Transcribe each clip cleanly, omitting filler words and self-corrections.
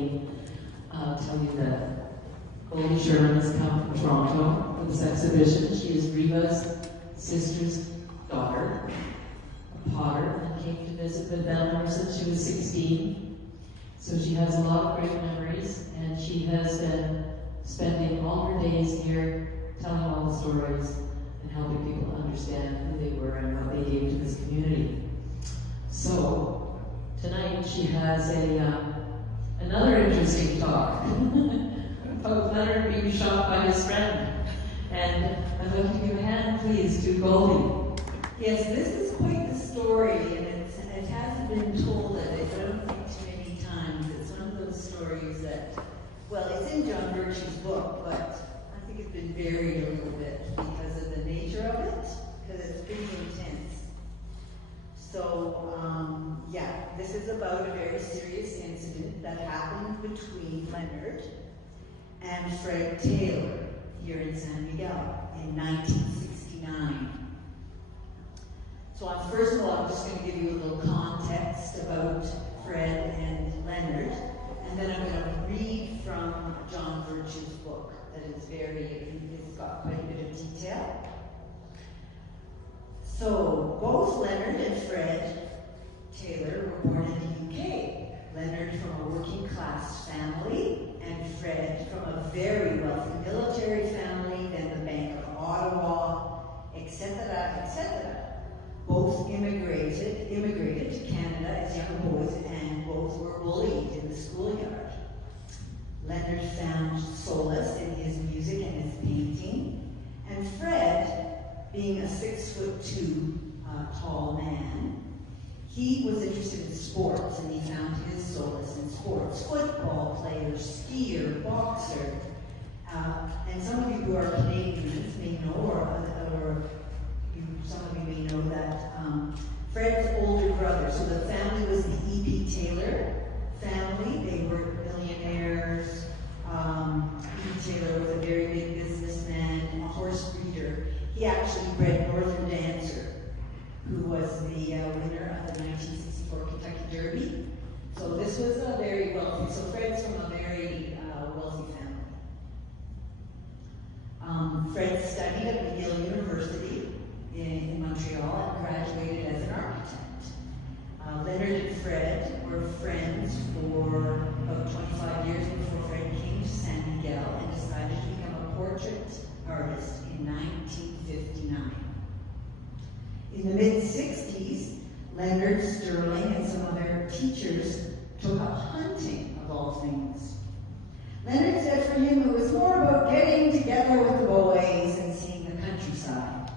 Goldie, I'll tell you that Goldie Sherman has come from Toronto for this exhibition. She is Reva's sister's daughter, a potter, and came to visit with them ever since she was 16. So she has a lot of great memories, and she has been spending all her days here telling all the stories and helping people understand who they were and what they gave to this community. So tonight she has another interesting talk about Leonard being shot by his friend. And I'd like to give a hand, please, to Goldie. Yes, this is quite the story, and it hasn't been told, I don't think, too many times. It's one of those stories that, well, it's in John Virtue's book, but I think it's been buried a little bit because of the nature of it, because it's pretty intense. So, yeah, this is about a very serious incident that happened between Leonard and Fred Taylor here in San Miguel in 1969. So first of all, I'm just going to give you a little context about Fred and Leonard, and then I'm going to read from John Virtue's book that is it's got quite a bit of detail. So both Leonard and Fred Taylor were born in the UK. Leonard from a working class family, and Fred from a very wealthy military family, then the Bank of Ottawa, etc., etc. Both immigrated to Canada as young boys, and both were bullied in the schoolyard. Leonard found solace in his music and his painting, and Fred, being a 6'2" tall man, he was interested in sports, and he found his solace in sports. Football player, skier, boxer, and some of you who are Canadians may know, or some of you may know that Fred's older brother, so the family was the E.P. Taylor family. They were millionaires. E.P. Taylor was a very big businessman, a horse breeder. He actually bred Northern Dancer, who was the winner of the 1964 Kentucky Derby. So this was a very wealthy, so Fred's from a very wealthy family. Fred studied at McGill University in Montreal and graduated as an architect. Leonard and Fred were friends for about 25 years before Fred came to San Miguel and decided to become a portrait artist in 1959. In the mid-60s, Leonard, Sterling, and some other teachers took up hunting, of all things. Leonard said for him it was more about getting together with the boys and seeing the countryside.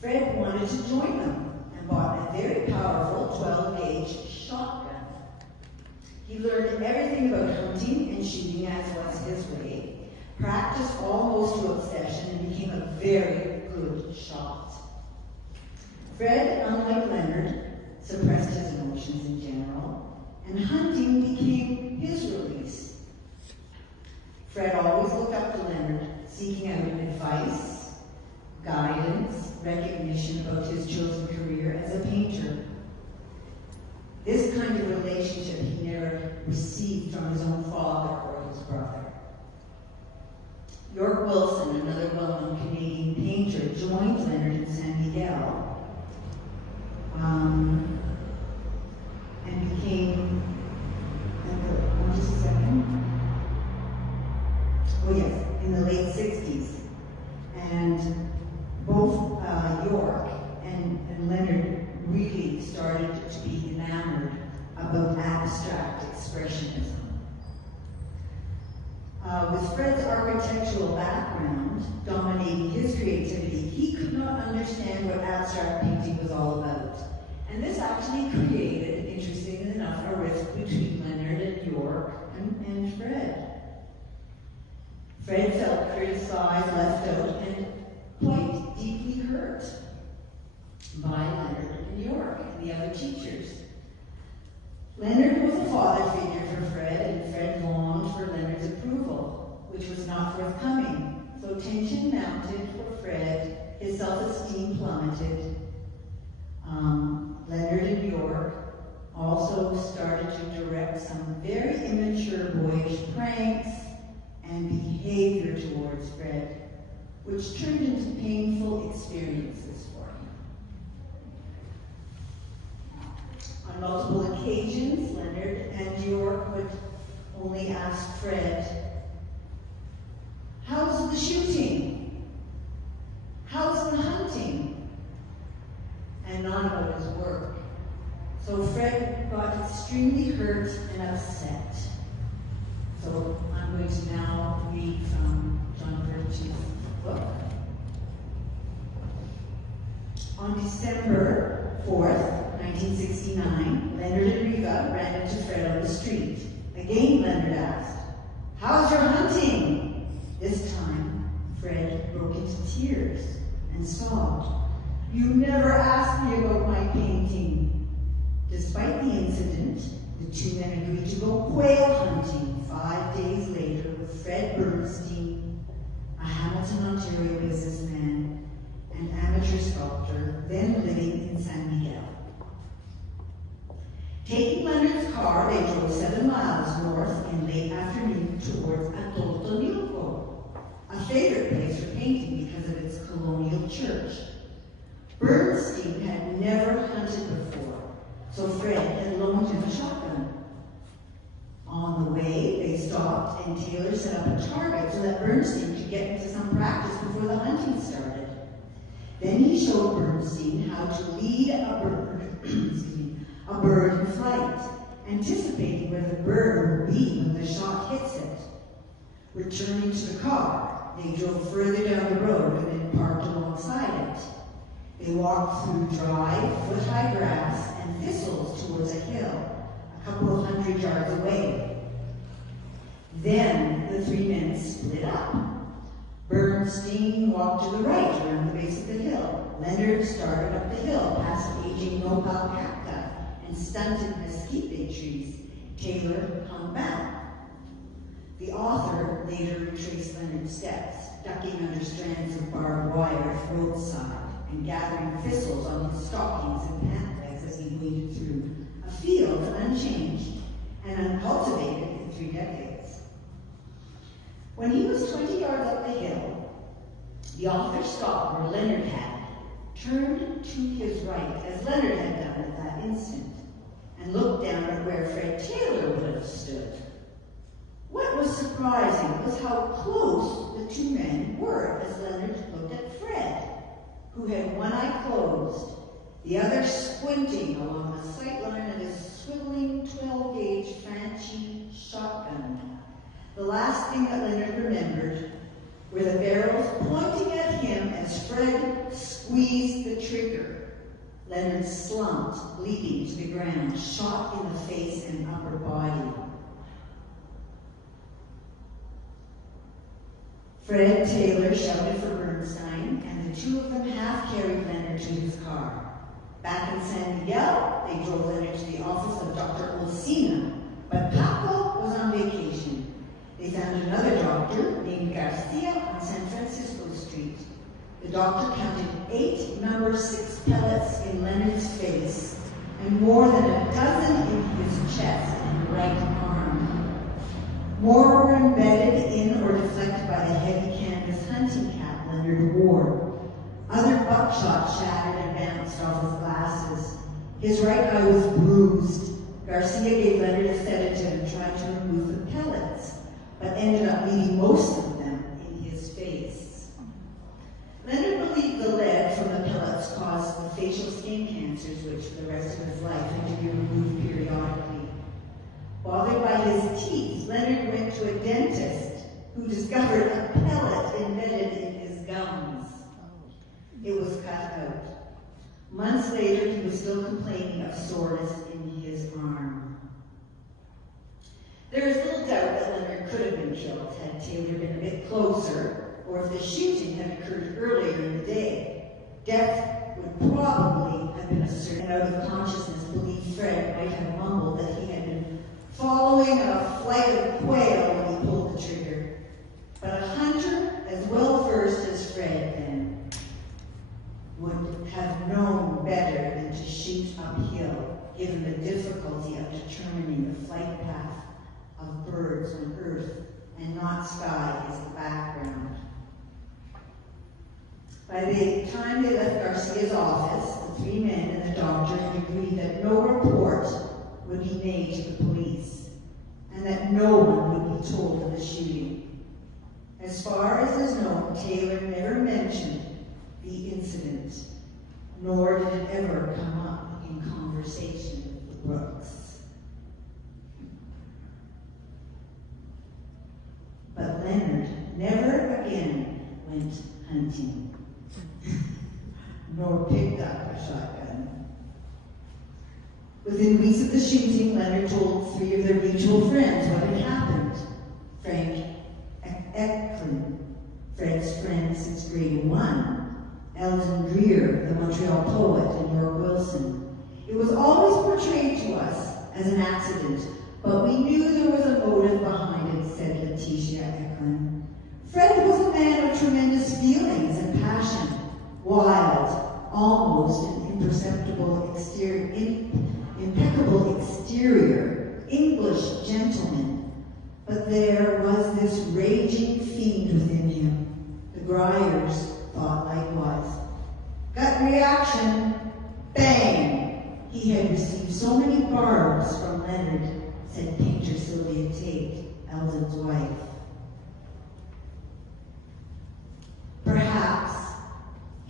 Fred wanted to join them and bought a very powerful 12-gauge shotgun. He learned everything about hunting and shooting as was his way, practiced almost to obsession, and became a very good shot. Fred, unlike Leonard, suppressed his emotions in general, and hunting became his release. Fred always looked up to Leonard, seeking out advice, guidance, recognition about his chosen career as a painter. This kind of relationship he never received from his own father or his brother. York Wilson, another well-known Canadian painter, joined Leonard in San Miguel and became, just a second. Oh yes, in the late 60s. And both York and Leonard really started to be enamored about abstract expressionism. With Fred's architectural background dominating his creativity, he could not understand what abstract painting was all about. And this actually created, interestingly enough, a rift between Leonard and York and Fred. Fred felt criticized, left out, and quite deeply hurt by Leonard and York and the other teachers. Leonard was a father figure for Fred, and Fred longed for Leonard's approval, which was not forthcoming. So tension mounted for Fred, his self-esteem plummeted. Leonard and York also started started to direct some very immature boyish pranks and behavior towards Fred, which turned into painful experiences for him. On multiple occasions, Leonard and York would only ask Fred, "How's the shooting? How's the hunting?" And not about his work. So Fred got extremely hurt and upset. So I'm going to now read from John Birch's book. On December 4th, 1969, Leonard and Riva ran into Fred on the street. Again, Leonard asked, "How's your hunting?" This time, Fred broke into tears and sobbed, "You never asked me about my painting." Despite the incident, the two men agreed to go quail hunting 5 days later with Fred Bernstein, a Hamilton, Ontario businessman and amateur sculptor, then living in San Miguel. Taking Leonard's car, they drove 7 miles north in late afternoon towards Atotonilco, a favorite place for painting because of its colonial church. Bernstein had never hunted before, so Fred had loaned him a shotgun. On the way, they stopped and Taylor set up a target so that Bernstein could get into some practice before the hunting started. Then he showed Bernstein how to lead a bird in flight, anticipating where the bird would be when the shot hits it. Returning to the car, they drove further down the road and then parked alongside it. They walked through dry, foot-high grass and thistles towards a hill, a couple of 100 yards away. Then the 3 men split up. Bernstein walked to the right around the base of the hill. Leonard started up the hill past aging nopal cacti and stunted mesquite trees. Taylor hung back. The author later retraced Leonard's steps, ducking under strands of barbed wire at the roadside and gathering thistles on his stockings and pant legs as he waded through a field unchanged and uncultivated in 3 decades. When he was 20 yards up the hill, the author stopped where Leonard had, turned to his right as Leonard had done at that instant, and looked down at where Fred Taylor would have stood. What was surprising was how close the 2 men were as Leonard looked at Fred, who had one eye closed, the other squinting along the sight line of his swiveling 12-gauge Franchi shotgun. The last thing that Leonard remembered were the barrels pointing at him as Fred squeezed the trigger. Leonard slumped, bleeding to the ground, shot in the face and upper body. Fred Taylor shouted for Bernstein, and the 2 of them half-carried Leonard to his car. Back in San Miguel, they drove Leonard to the office of Dr. Olcina, but Paco was on vacation. They found another doctor named Garcia on San Francisco Street. The doctor counted 8 number 6 pellets in Leonard's face and more than a dozen in his chest and right arm. More were embedded in or deflected by the heavy canvas hunting cap Leonard wore. Other buckshot shattered and bounced off his glasses. His right eye was bruised. Garcia gave Leonard a sedative and tried to remove the pellets, but ended up leaving most of them in his face. Leonard believed the lead from the pellets caused the facial skin cancers, which for the rest of his life had to be removed periodically. Bothered by his teeth, Leonard went to a dentist who discovered a pellet embedded in his gums. It was cut out. Months later, he was still complaining of soreness in his arm. There is little doubt that Leonard could have been killed had Taylor been a bit closer, or if the shooting had occurred earlier in the day. Death would probably have been asserted. Out of consciousness, believed Fred might have mumbled that he had been following a flight of quail when he pulled the trigger. But a hunter as well versed as Fred then would have known better than to shoot uphill, given the difficulty of determining the flight path of birds when earth and not sky is the background. By the time they left Garcia's office, the three men and the doctor had agreed that no report would be made to the police, and that no one would be told of the shooting. As far as is known, Taylor never mentioned the incident, nor did it ever come up in conversation with the Brooks. But Leonard never again went hunting, nor picked up a shotgun. Within weeks of the shooting, Leonard told three of their mutual friends what had happened. Frank Eklund, Fred's friend since grade 1, Eldon Greer, the Montreal poet, and York Wilson. It was always portrayed to us as an accident, but we knew there was a motive behind it, said Letitia Eklund. Fred was a man of tremendous feelings and passion, wild, almost an imperceptible impeccable exterior, English gentleman. But there was this raging fiend within him. The Griers thought likewise. Gut reaction, bang! He had received so many barbs from Leonard, said painter Sylvia Tate, Eldon's wife. Perhaps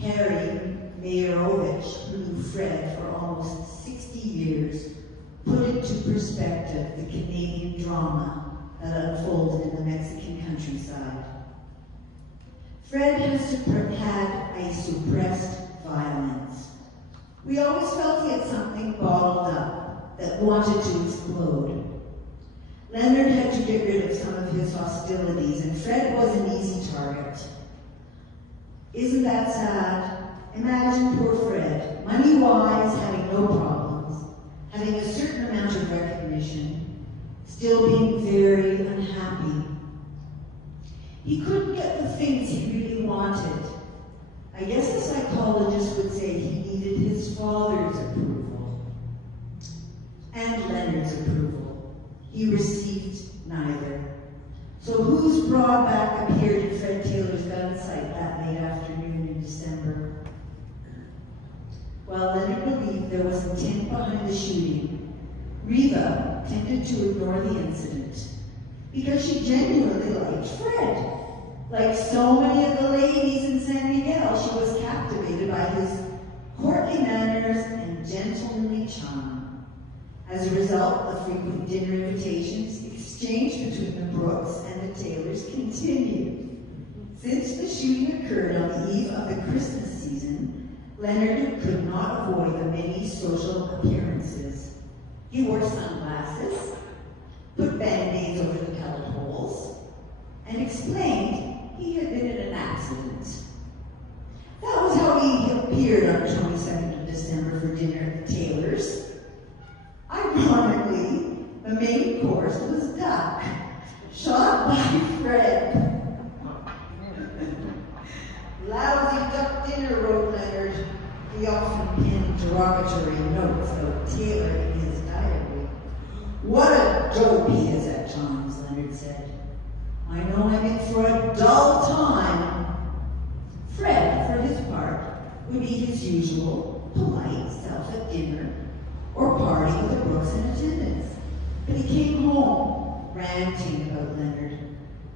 Harry Mayerovich, who knew Fred for almost 60 years, put into perspective the Canadian drama that unfolded in the Mexican countryside. Fred had a suppressed violence. We always felt he had something bottled up that wanted to explode. Leonard had to get rid of some of his hostilities, and Fred was an easy target. Isn't that sad? Imagine poor Fred, money-wise, having no problems, having a certain amount of recognition, still being very unhappy. He couldn't get the things he really wanted. I guess a psychologist would say he needed his father's approval and Leonard's approval. He received neither. So whose broadback appeared in Fred Taylor's gun sight that late afternoon in December? While Leonard believed there was intent behind the shooting, Reva tended to ignore the incident because she genuinely liked Fred. Like so many of the ladies in San Miguel, she was captivated by his courtly manners and gentlemanly charm. As a result, the frequent dinner invitations exchanged between the Brooks and the Taylors continued. Since the shooting occurred on the eve of the Christmas season, Leonard could not avoid the many social appearances. He wore sunglasses, put band-aids over the pellet holes, and explained he had been in an accident. That was how he appeared on the 22nd of December for dinner at the Taylors. Ironically, the main course was duck, shot by Fred. Lousy duck dinner, wrote Leonard. He often penned derogatory notes about Taylor in his diary. What a dope he is at times, Leonard said. I know I'm in for a dull time. Fred, for his part, would be his usual, polite self at dinner or party with the Brooks in attendance. But he came home ranting about Leonard.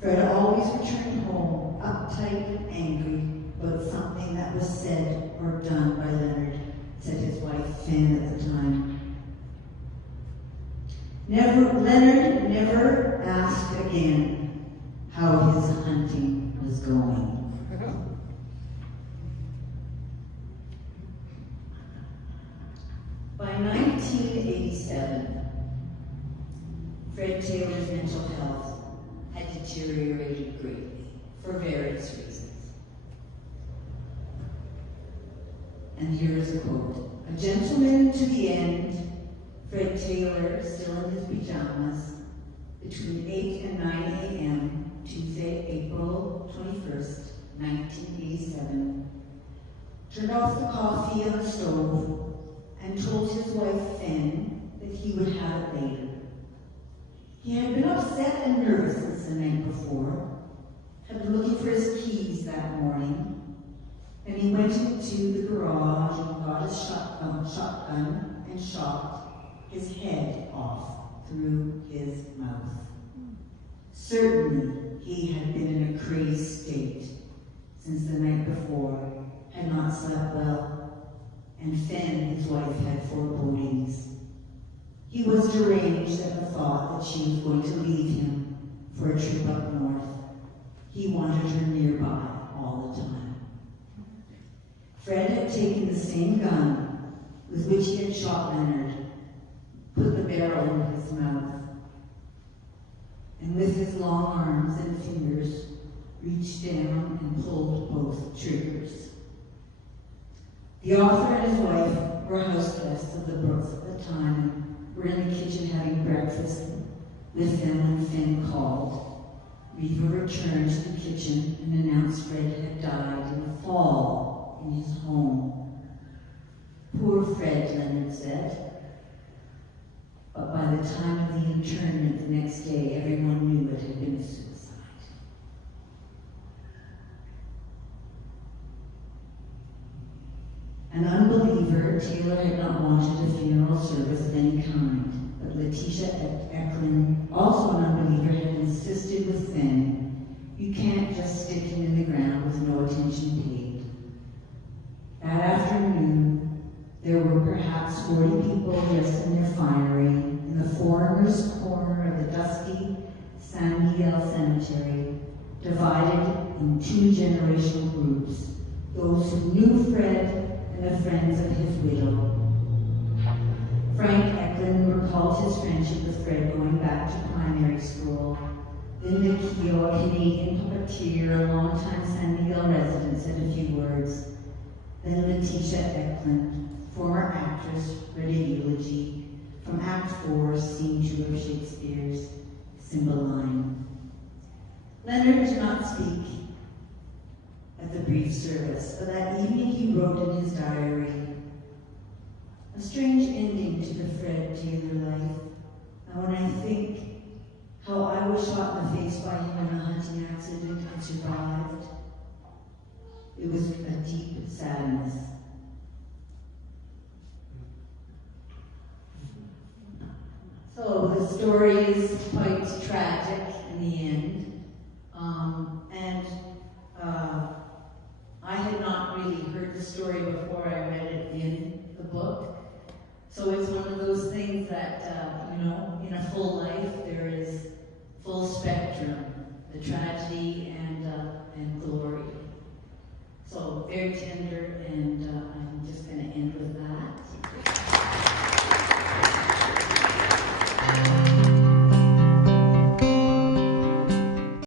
Fred always returned home uptight and angry about something that was said or done by Leonard, said his wife Fan at the time. Leonard never asked again how his hunting was going. By 1987, Fred Taylor's mental health had deteriorated greatly for various reasons. And here is a quote. A gentleman to the end, Fred Taylor, still in his pajamas, between 8 and 9 a.m., Tuesday, April 21st, 1987, turned off the coffee on the stove and told his wife Finn that he would have it later. He had been upset and nervous since the night before, had been looking for his keys that morning, and he went into the garage and got his shotgun and shot his head off through his mouth. Certainly, he had been in a crazed state since the night before, had not slept well, and Finn, his wife, had forebodings. He was deranged at the thought that she was going to leave him for a trip up north. He wanted her nearby all the time. Fred had taken the same gun with which he had shot Leonard, put the barrel in his mouth, and with his long arms and fingers reached down and pulled both triggers. The author and his wife were house guests of the Brooks at the time and were in the kitchen having breakfast with them when Finn called. Reva returned to the kitchen and announced Fred had died in a fall in his home. Poor Fred, Leonard said. But by the time of the internment the next day, everyone knew it had been a suicide. An unbeliever, Taylor had not wanted a funeral service of any kind, but Letitia Eklund, also an unbeliever, had insisted with Finn, you can't just stick him in the ground with no attention paid. That afternoon, there were perhaps 40 people dressed in their finery in the foreigners' corner of the dusty San Miguel Cemetery, divided in two generational groups, those who knew Fred and the friends of his widow. Frank Eklund recalled his friendship with Fred going back to primary school. Linda Keogh, a Canadian puppeteer, a longtime San Miguel resident, said a few words. Then Letitia Eklund, former actress, read a eulogy from Act 4, Scene 2 of Shakespeare's Cymbeline. Leonard did not speak at the brief service, but that evening he wrote in his diary, a strange ending to the Fred Taylor life. And when I think how I was shot in the face by him in a hunting accident and survived, it was a deep sadness. So the story is quite tragic in the end. I had not really heard the story before I read it in the book. So it's one of those things that, in a full life, there is